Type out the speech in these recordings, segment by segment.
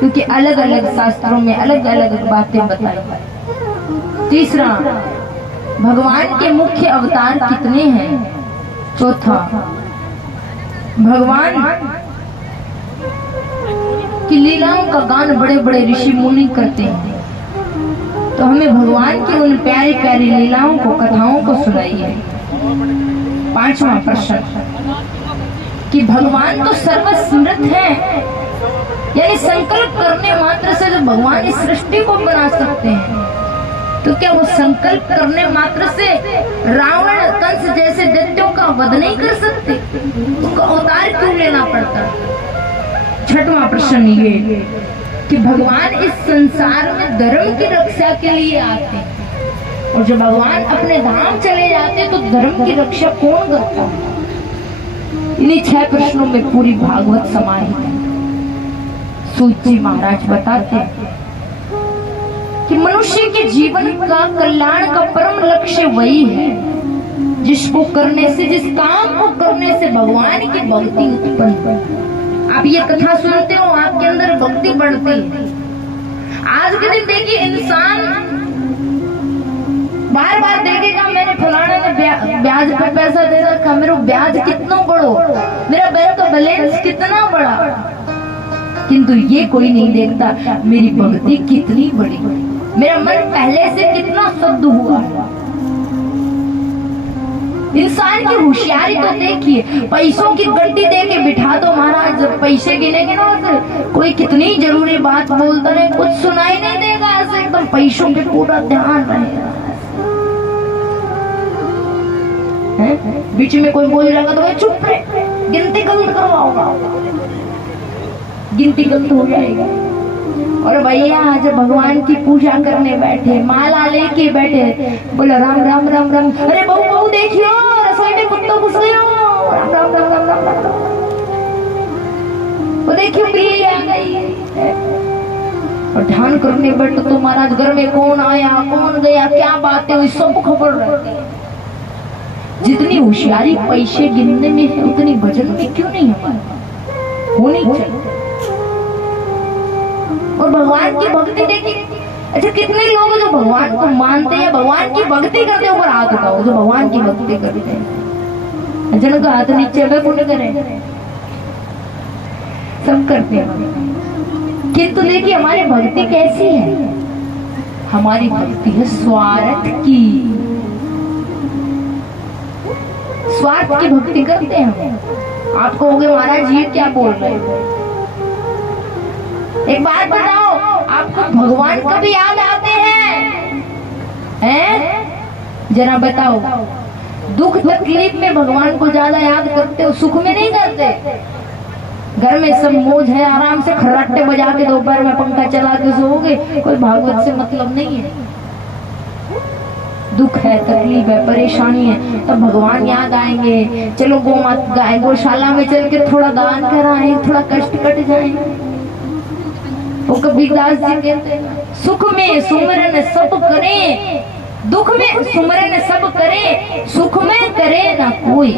क्योंकि अलग अलग शास्त्रों में अलग अलग बातें बताई। तीसरा, भगवान के मुख्य अवतार कितने हैं। चौथा, भगवान की लीलाओं का गान बड़े बड़े ऋषि मुनि करते हैं, तो हमें भगवान की उन प्यारी प्यारी लीलाओं को, कथाओं को सुनाइए। पांचवा प्रश्न कि भगवान तो सर्वसमर्थ है, यानी संकल्प करने मात्र से जो भगवान इस सृष्टि को बना सकते हैं, तो क्या वो संकल्प करने मात्र से रावण, कंस जैसे दैत्यों का वध नहीं कर सकते? उनको अवतार क्यों लेना पड़ता? छठवां प्रश्न ये कि भगवान इस संसार में धर्म की रक्षा के लिए आते हैं, और जब भगवान अपने धाम चले जाते तो धर्म की रक्षा कौन करता है? इन्हीं 6 प्रश्नों में पूरी भागवत समाहित है। सूत जी महाराज बताते हैं कि मनुष्य के जीवन का कल्याण का परम लक्ष्य वही है जिसको करने से, जिस काम को करने से भगवान की भक्ति उत्पन्न। आप ये कथा सुनते हो, आपके अंदर भक्ति बढ़ती है। आज के दिन देखिए, इंसान बार बार देखेगा मैंने फलाने ने ब्याज पर पैसा दे रखा, मेरा ब्याज कितना बड़ो, मेरा बैंक का बैलेंस कितना बड़ा, किंतु ये कोई नहीं देखता मेरी भक्ति कितनी बड़ी, मेरा मन पहले से कितना शुद्ध हुआ है। इंसान की होशियारी तो देखिए, पैसों की गड्डी दे के बिठा दो महाराज, जब पैसे गिनेंगे ना तो कोई कितनी जरूरी बात बोलता है, कुछ सुनाई नहीं देगा, ऐसे एकदम पैसों पे पूरा ध्यान रहेगा। बीच में कोई बोल जाएगा तो चुप रहे, गिनती गलत करवाओगा, गिनती गलत हो जाएगी। और भैया जब भगवान की पूजा करने बैठे, माला लेके बैठे, बोला राम राम राम राम, अरे बहू बहू देखियो रसोई में कुत्ता घुस गया, राम राम राम राम राम राम, वो देखियो बिल्ली आ गई। और ध्यान करने बैठे तो महाराज घर में कौन आया कौन गया क्या बातें हुई सब खबर रहती है। जितनी होशियारी पैसे गिनने में है उतनी भजन में क्यों नहीं हमारी होनी चाहिए। और भगवान की भक्ति देखिए, अच्छा कितने लोग जो भगवान को मानते हैं, भगवान की भक्ति करते हैं, ऊपर हाथ उठाओ जो भगवान की भक्ति करते हैं, जन का हाथ नीचे में पुण्य करें, सब करते हैं। किंतु देखिए हमारी भक्ति कैसी है, हमारी भक्ति है स्वार्थ की, स्वार्थ की भक्ति करते हैं। आप कहोगे महाराज ये क्या बोल रहे हैं? एक बात बताओ, आपको भगवान कभी याद आते हैं? जरा बताओ, दुख तकलीफ में भगवान को ज्यादा याद करते हो, सुख में नहीं करते? घर में सब मौज है, आराम से खर्राटे बजा के दोपहर में पंखा चला के सोओगे, कोई भागवत से मतलब नहीं है। दुख है, तकलीफ है, परेशानी है, तब भगवान याद आएंगे, चलो गौशाला में चल के थोड़ा दान कराएं, थोड़ा कष्ट कट जाए। वो कबीरदास जी कहते हैं, सुख में सुमरन सब करें, दुख में सुमरन सब करें, सुख में करे ना कोई,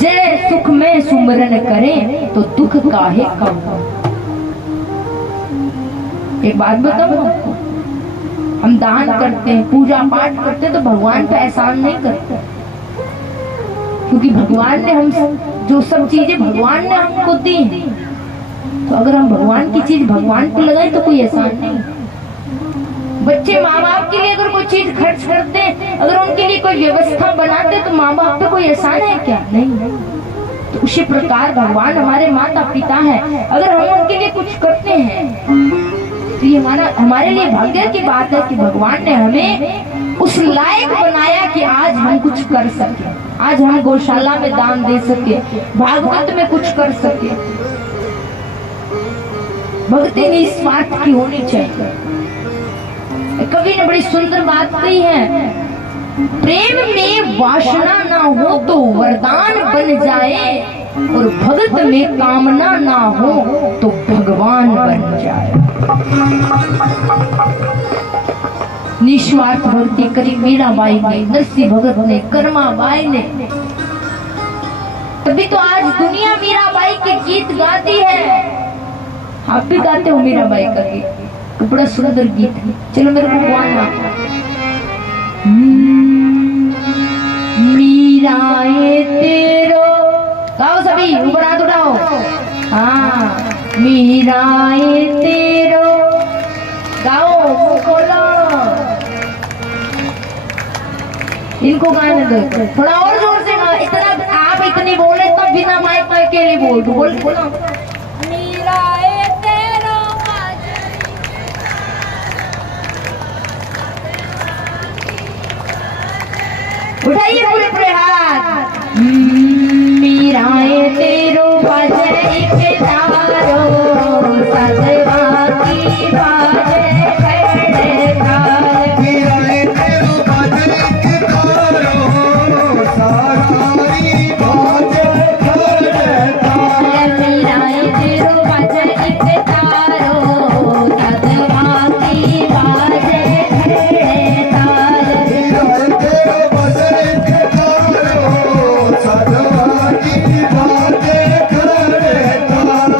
जय सुख में सुमरन करें तो दुख काहे कम। एक बात बताऊं आपको, हम दान करते हैं, पूजा पाठ करते हैं, तो भगवान पे एहसान नहीं करते, क्योंकि भगवान ने हम जो सब चीजें भगवान ने हमको दी हैं, तो अगर हम भगवान की चीज भगवान को लगाए तो कोई एहसान नहीं। बच्चे माँ बाप के लिए अगर कोई चीज खर्च करते हैं, अगर उनके लिए कोई व्यवस्था बनाते हैं, तो माँ बाप पे कोई एहसान है क्या? नहीं। तो उसी प्रकार भगवान हमारे माता पिता है, अगर हम उनके लिए कुछ करते हैं तो ये हमारे लिए भाग्य की बात है कि भगवान ने हमें उस लायक बनाया कि आज हम कुछ कर सके, आज हम गौशाला में दान दे सके, भागवत में कुछ कर सके। भक्ति निस्वार्थ की होनी चाहिए। कवि ने बड़ी सुंदर बात कही है, प्रेम में वासना ना हो तो वरदान बन जाए, और भगत में कामना ना हो तो भगवान बन जाए। निस्वार्थ भक्ति करी मीराबाई ने, नरसिंह भगत ने, कर्माबाई ने, तभी तो आज दुनिया मीराबाई के गीत गाती है। आप भी गाते हो मीरा बाई का गीत, तो बड़ा सुंदर गीत है। चलो मेरे को गाना। मीराए तेरो, गाओ सभी, ऊपर हाथ उठाओ। हाँ, मीराए तेरो, गाओ खोलो। इनको गाने दो, थोड़ा और जोर से गाओ। इतना आप इतनी बोले तो बिना माइक में अकेले बोल दो, बोलो। मीराए तेरो उठाइए पूरे पूरे हाथ। मीराए तेरो बाजे के तारो, सजवा की बाजे खड़े तार। मीराए तेरो बाजे के तारो, सारी बाजे खड़े तार। मीराए तेरो बाजे के तारो, सजवा की बाजे खड़े तार। मीराए तेरो बाजे के तारो, सजवा की बाजे खड़े तार।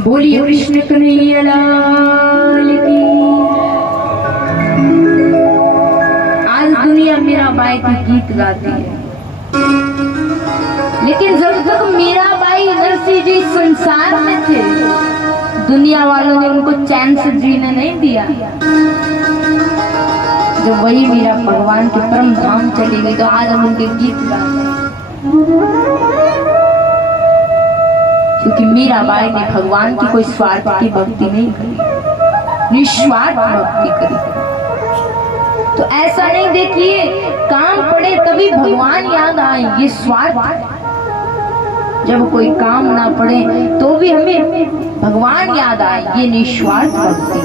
बोलिए कृष्ण कन्हैया लाल की। आज दुनिया मीराबाई के गीत गाती है, लेकिन जब तक मीराबाई नरसिंह जी संसार में थे, दुनिया वालों ने उनको चैन से जीने नहीं दिया। जब वही मीरा भगवान के परम धाम चली गई तो आज हम उनके गीत गाते हैं, क्योंकि मीराबाई ने भगवान की कोई स्वार्थ की भक्ति नहीं करी, निस्वार्थ भक्ति करी। तो ऐसा नहीं देखिए काम पड़े तभी भगवान याद आए, ये स्वार्थ। जब कोई काम ना पड़े तो भी हमें भगवान याद आए, ये निस्वार्थ भक्ति।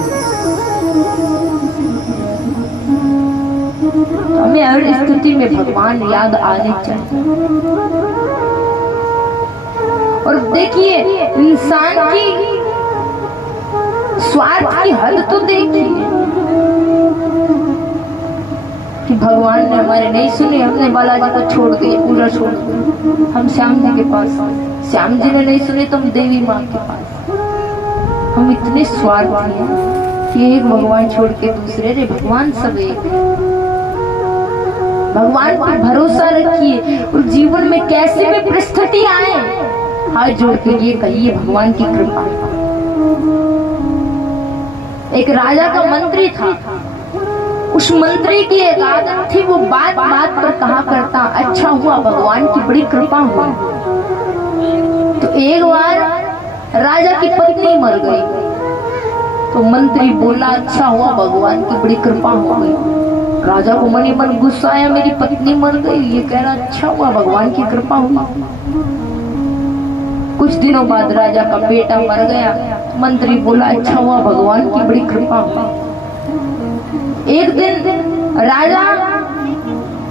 तो हमें हर स्थिति में भगवान याद आने चाहिए। और देखिए इंसान की स्वार्थ की हद तो देखिए कि भगवान ने हमारे नहीं सुने, हमने बालाजी को छोड़ दिए, पूजा छोड़ दिया, हम श्याम जी के पास। श्याम जी ने नहीं सुने तो हम देवी माँ के पास। हम इतने स्वार्थी हैं कि एक भगवान छोड़ के दूसरे, रे भगवान सब एक है। भगवान पर भरोसा रखिए और जीवन में कैसे भी परिस्थिति आए, हाथ जोड़ के ये कहिए भगवान की कृपा। एक राजा का मंत्री था, उस मंत्री की एक आदत थी, वो बात बात पर कहा करता, अच्छा हुआ भगवान की बड़ी कृपा हुई। तो एक बार राजा की पत्नी मर गई, तो मंत्री बोला अच्छा हुआ भगवान की बड़ी कृपा हो गई। राजा को मन ही मन गुस्सा आया, मेरी पत्नी मर गई, ये कह रहा अच्छा हुआ भगवान की कृपा हुई। कुछ दिनों बाद राजा का बेटा मर गया, मंत्री बोला अच्छा हुआ भगवान की बड़ी कृपा हुई। एक दिन राजा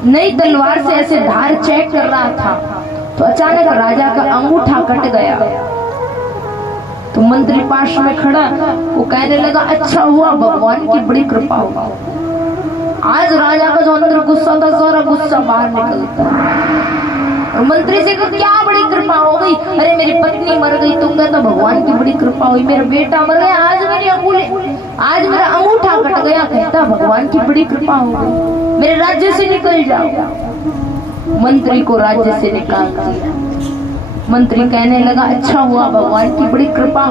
नई तलवार से ऐसे धार चेक कर रहा था, तो अचानक राजा का अंगूठा कट गया। तो मंत्री पास में खड़ा, वो कहने लगा अच्छा हुआ भगवान की बड़ी कृपा हुआ। आज राजा का जो अंदर गुस्सा था, सारा गुस्सा बाहर निकलता है। और मंत्री से कहा क्या बड़ी कृपा हो गई? अरे मेरी पत्नी मर गई, तुम कहता भगवान की बड़ी कृपा हुई। मेरा बेटा मर गया, आज मेरा अंगूठा कट गया, कहता भगवान की बड़ी कृपा हो गई, मेरे राज्य से निकल जाओ। मंत्री को राज्य से निकाल दिया। मंत्री कहने लगा अच्छा हुआ भगवान की बड़ी कृपा।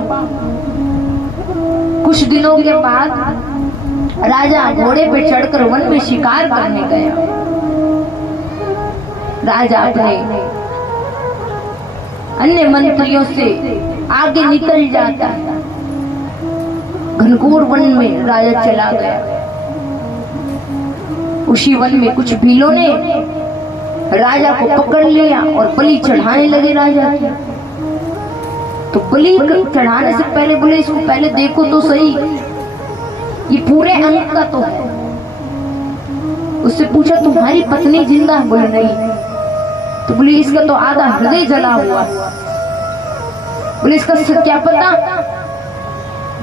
कुछ दिनों के बाद राजा घोड़े पे चढ़कर वन में शिकार करने गया। राजा अपने अन्य मंत्रियों से आगे निकल जाता है। घनघोर वन में राजा चला गया। उसी वन में कुछ भीलों ने राजा को पकड़ लिया और बलि चढ़ाने लगे राजा की। तो बलि चढ़ाने से पहले बोले इसको पहले देखो तो सही, ये पूरे अंग का तो है। उससे पूछा तुम्हारी पत्नी जिंदा है? बोले नहीं। तो बोले इसका तो आधा हृदय जला हुआ। बोले इसका क्या पता,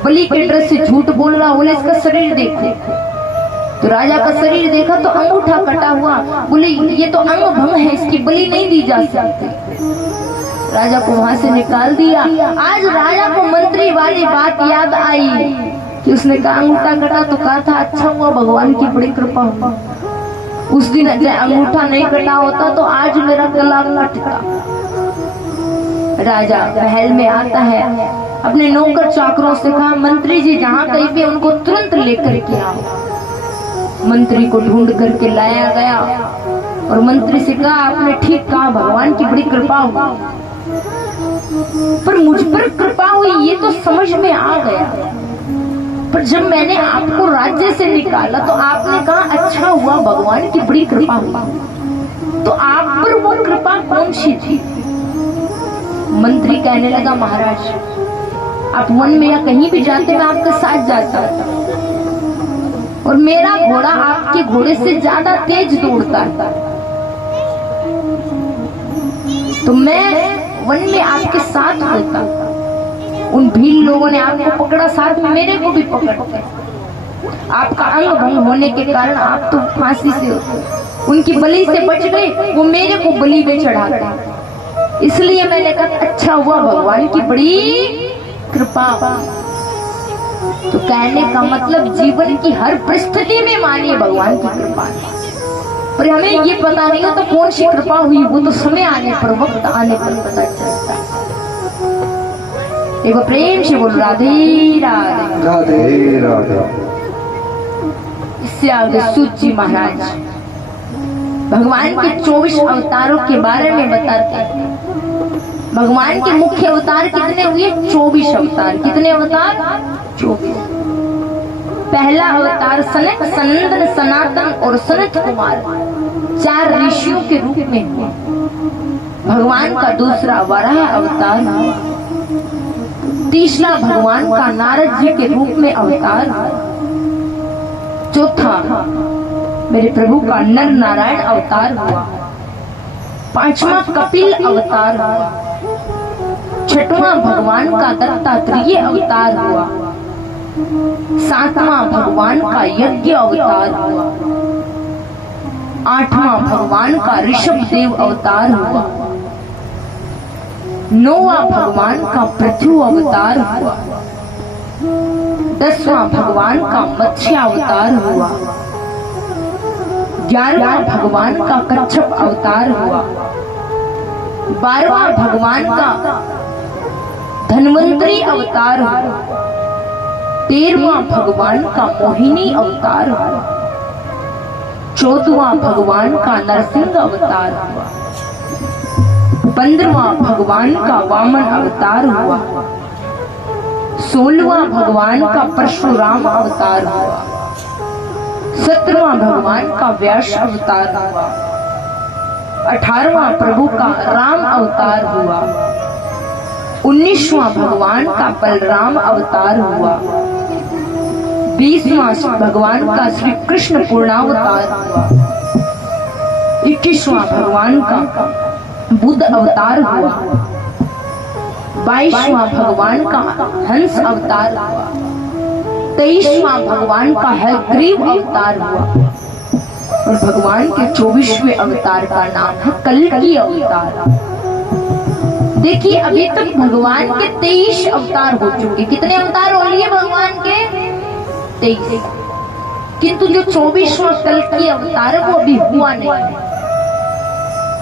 बलि के ड्रेस से झूठ बोल रहा। बोले इसका शरीर देखो। तो राजा का शरीर देखा तो अंगूठा कटा हुआ। बोले ये तो अंग भंग है, इसकी बलि नहीं दी जा सकती। राजा को वहां से निकाल दिया। आज राजा को मंत्री वाली बात याद आई कि उसने कहा अंगूठा कटा तो कहा था अच्छा हुआ भगवान की बड़ी कृपा हुई। उस दिन अगर अंगूठा नहीं कटा होता तो आज मेरा गला कटता। राजा महल में आता है, अपने नौकर चाकरों से कहा मंत्री जी जहाँ कहीं पे उनको तुरंत लेकर के आओ। मंत्री को ढूंढ करके लाया गया और मंत्री से कहा आपने ठीक कहा भगवान की बड़ी कृपा हुई, पर मुझ पर कृपा हुई ये तो समझ में आ गया, पर जब मैंने आपको राज्य से निकाला तो आपने कहा अच्छा हुआ भगवान की बड़ी कृपा हुई, तो आप पर वो कृपा कौन सी थी? मंत्री कहने लगा महाराज आप वन में या कहीं भी जाते मैं आपके साथ जाता और मेरा घोड़ा आपके घोड़े से ज्यादा तेज दौड़ता था, तो मैं वन में आपके साथ होता। उन भील लोगों ने आपको पकड़ा, साथ में मेरे को भी पकड़ते। आपका अंग भंग होने के कारण आप तो फांसी से उनकी बलि से बच गए, वो मेरे को बलि में चढ़ा गए। इसलिए मैंने कहा अच्छा हुआ भगवान की बड़ी कृपा। तो कहने का मतलब जीवन की हर परिस्थिति में मानिए भगवान की कृपा, पर हमें ये पता नहीं हो तो कौन सी कृपा हुई, वो तो समय आने पर, वक्त आने पर पता चलता है। देखो प्रेम से बोल राधे राधे राधे राधे। इससे आगे सूत जी महाराज भगवान के 24 अवतारों के बारे में बताते हैं। भगवान के मुख्य अवतार कितने हुए? 24 अवतार। कितने अवतार? 24। पहला अवतार सनक, सनंदन, सनातन और सनत कुमार 4 ऋषियों के रूप में हुआ। भगवान का दूसरा वराह अवतार हुआ। तीसरा भगवान का नारद जी के रूप में अवतार हुआ। चौथा मेरे प्रभु का नर नारायण अवतार हुआ। 5वां कपिल अवतार हुआ। 6वां भगवान का दत्तात्रेय अवतार हुआ। 7वां भगवान का यज्ञ अवतार हुआ। 8वां भगवान का ऋषभ देव अवतार हुआ। 9वां भगवान का पृथु अवतार हुआ। 10वां भगवान का मत्स्य अवतार हुआ। 11वां भगवान का कच्छप अवतार हुआ। 12वां भगवान का धन्वंतरी अवतार हुआ। 13वां भगवान का मोहिनी अवतार हुआ। 14वां भगवान का नरसिंह अवतार हुआ। 15वां भगवान का वामन अवतार हुआ। 16वां भगवान का परशुराम अवतार हुआ। 17वां भगवान का व्यास अवतार हुआ। 18वां प्रभु का राम अवतार हुआ। 19वां भगवान का बलराम अवतार हुआ। 20वां भगवान का श्री कृष्ण पूर्णावतार हुआ। 21वां भगवान का बुद्ध अवतार हुआ। 22वां भगवान का हंस अवतार हुआ। 23वां भगवान का हयग्रीव अवतार हुआ। और भगवान के 24वें अवतार का नाम है कल्की अवतार। देखिए अभी तक भगवान के 23 अवतार हो चुके। कितने अवतार हो लिए भगवान के? 23। किंतु जो 24वां कल्की अवतार है वो अभी हुआ नहीं।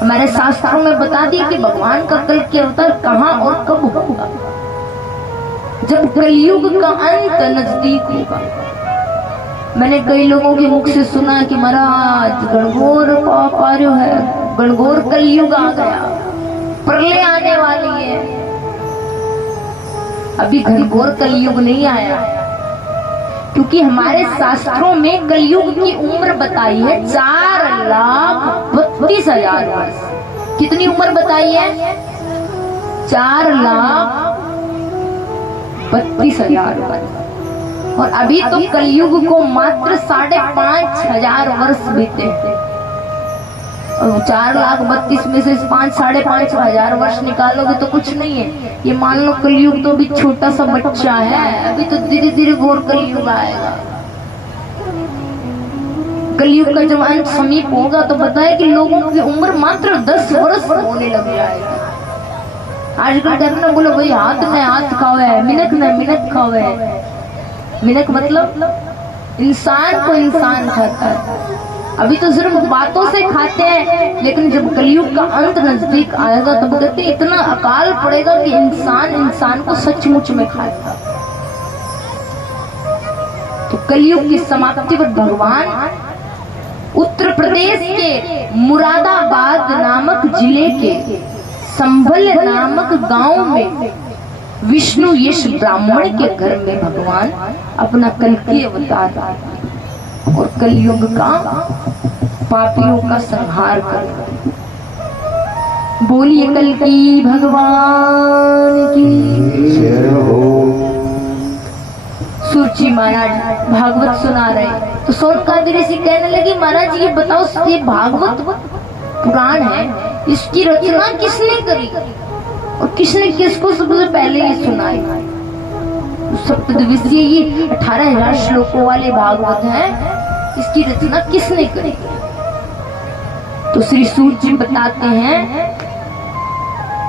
हमारे शास्त्रों में बता दिया कि भगवान का कल्की अवतार कहाँ और कब होगा। जब कलयुग का अंत नजदीक होगा। मैंने कई लोगों के मुख से सुना कि महाराज गणगौर पाप आ रहा है, गणगौर कलयुग आ गया, प्रलय आने वाली है। अभी घनघोर कलयुग नहीं आया, क्योंकि हमारे शास्त्रों में कलयुग की उम्र बताई है 4,32,000 वर्ष। कितनी उम्र बताई है? 4,32,000 वर्ष। और अभी तो कलयुग को मात्र 5,500 वर्ष बीते। और 4,32,000 में से 5,500 वर्ष निकालोगे तो कुछ नहीं है। ये मान लो कलयुग तो अभी छोटा सा बच्चा है, अभी तो धीरे धीरे घोर कलयुग आएगा। कलयुग का जब अंत समीप होगा तो बताए कि लोगों की उम्र मात्र 10 वर्ष होने लग जाएगी। आजकल कहते बोलो भाई हाथ में हाथ खावे, मिनट में मिनट खावे। मिनट मतलब इंसान को इंसान खाता है। अभी तो सिर्फ बातों से खाते हैं, लेकिन जब कलयुग का अंत नजदीक आएगा तब कहते इतना अकाल पड़ेगा कि इंसान इंसान को सचमुच में खाएगा। तो कलयुग की समाप्ति पर भगवान उत्तर प्रदेश के मुरादाबाद नामक जिले के संभल नामक गांव में विष्णु यश ब्राह्मण के घर में भगवान अपना कल्की अवतार और कलयुग का पापियों का संहार कर। बोलिए कल्की भगवान की। सूची महाराज भागवत सुना रहे तो सोनकांत ऋषि कहने लगी महाराज ये बताओ ये भागवत पुराण है, इसकी रचना किसने करी और किसने किसको सबसे पहले ये सुनाई? सप्तदिवसीय ये 18,000 श्लोकों वाले भागवत है, इसकी रचना किसने करी? तो श्री सूत जी बताते हैं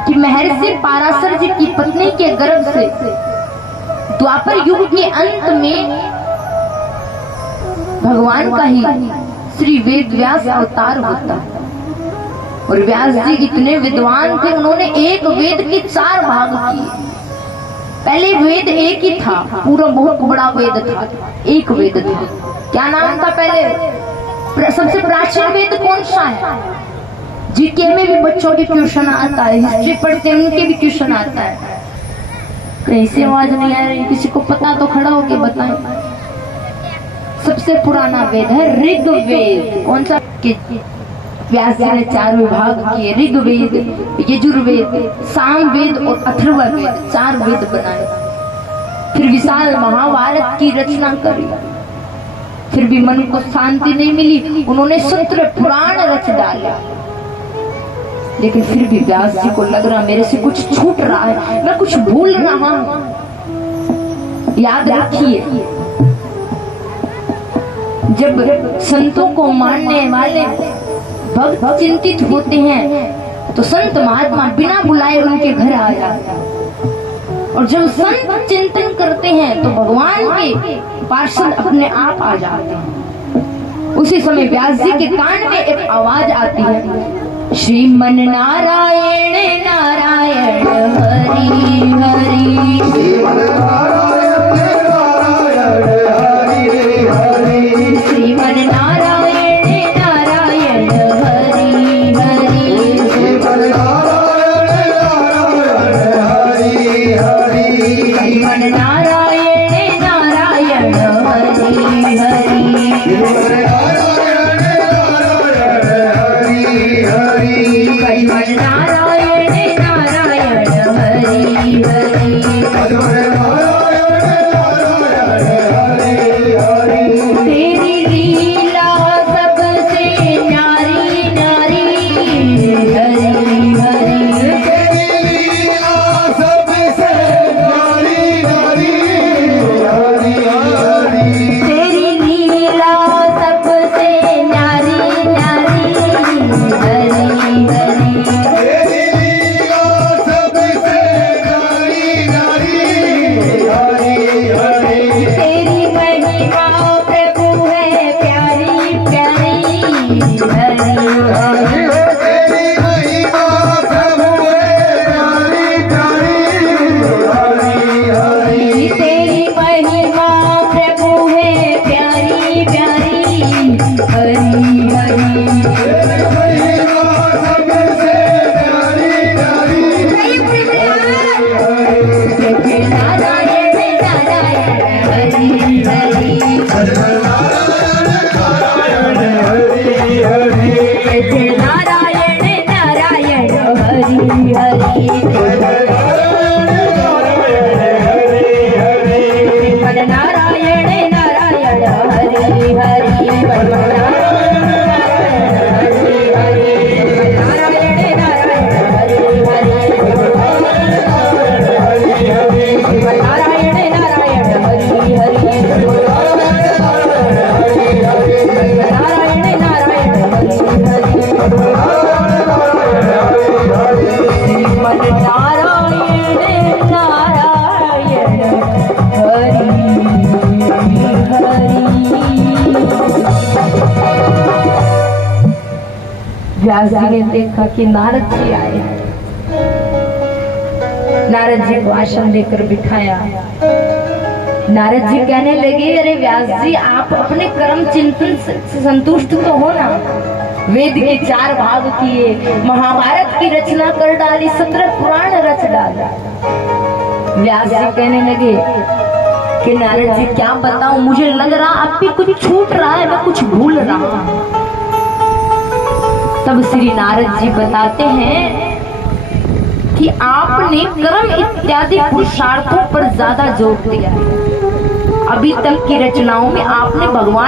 कि महर्षि पाराशर जी की पत्नी के गर्भ से द्वापर युग के अंत में भगवान का ही श्री वेद व्यास अवतार होता है। और व्यास जी इतने विद्वान थे, उन्होंने एक वेद के 4 भाग किए। पहले वेद एक ही था, पूरा बहुत बड़ा वेद था, एक वेद था। क्या नाम था पहले? सबसे प्राचीन वेद कौन सा है? जीके में भी बच्चों के ट्यूशन आता है, हिस्ट्री पढ़ते हैं उनके भी ट्यूशन आता है। कैसे आवाज नहीं आ रही? किसी को पता तो खड़ा होके बताएं। सबसे पुराना वेद है ऋग्वेद। कौन सा? व्यास जी ने 4 विभाग किए, ऋग्वेद, यजुर्वेद, सामवेद और अथर्ववेद, 4 वेद बनाए। फिर विशाल महाभारत की रचना करी। फिर भी मन को शांति नहीं मिली, उन्होंने 17 पुराण रच डाले। लेकिन फिर भी व्यास जी को लग रहा मेरे से कुछ छूट रहा है, मैं कुछ भूल रहा हूं। याद रखिए, जब संतों को मानने वाले भक्त चिंतित होते हैं तो संत महात्मा बिना बुलाए उनके घर आ जाते हैं। और जब संत चिंतन करते हैं तो भगवान के पार्षद अपने आप आ जाते हैं। उसी समय व्यास जी के कान में एक आवाज आती है, श्रीमन नारायण नारायण हरि हरि, श्रीमन नारायण नारायण हरि हरि, श्रीमन नारायण नारायण हरि हरि, श्रीमन नारायण नारायण हरि हरि। तेरी लीला सबसे न्यारी न्यारी हरि हरि, तेरी लीला सबसे न्यारी न्यारी हरि हरि, तेरी महिमा प्रभु है प्यारी प्यारी हरि हरि, तेरी महिमा प्रभु है प्यारी प्यारी हरि हरि। नारायण नारायण हरि हरि, नारायण नारायण हरि हरि, नारायण नारायण हरि हरि, व्यास जी ने देखा कि नारद जी आए। नारद जी को आसन देकर बिठाया। नारद जी कहने लगे, अरे व्यास जी आप अपने कर्म चिंतन से संतुष्ट तो हो ना? वेद के 4 भाग किए, महाभारत की रचना कर डाली, 17 पुराण रच डाला। व्यास जी कहने लगे कि नारद जी क्या बताऊं, मुझे लग रहा अब भी कुछ छूट रहा है, मैं कुछ भूल रहा हूं। तब श्री नारद जी बताते हैं कि आपने कर्म इत्यादि पुरुषार्थों पर ज्यादा जोर दिया है। अभी तक की रचनाओं में आपने भगवान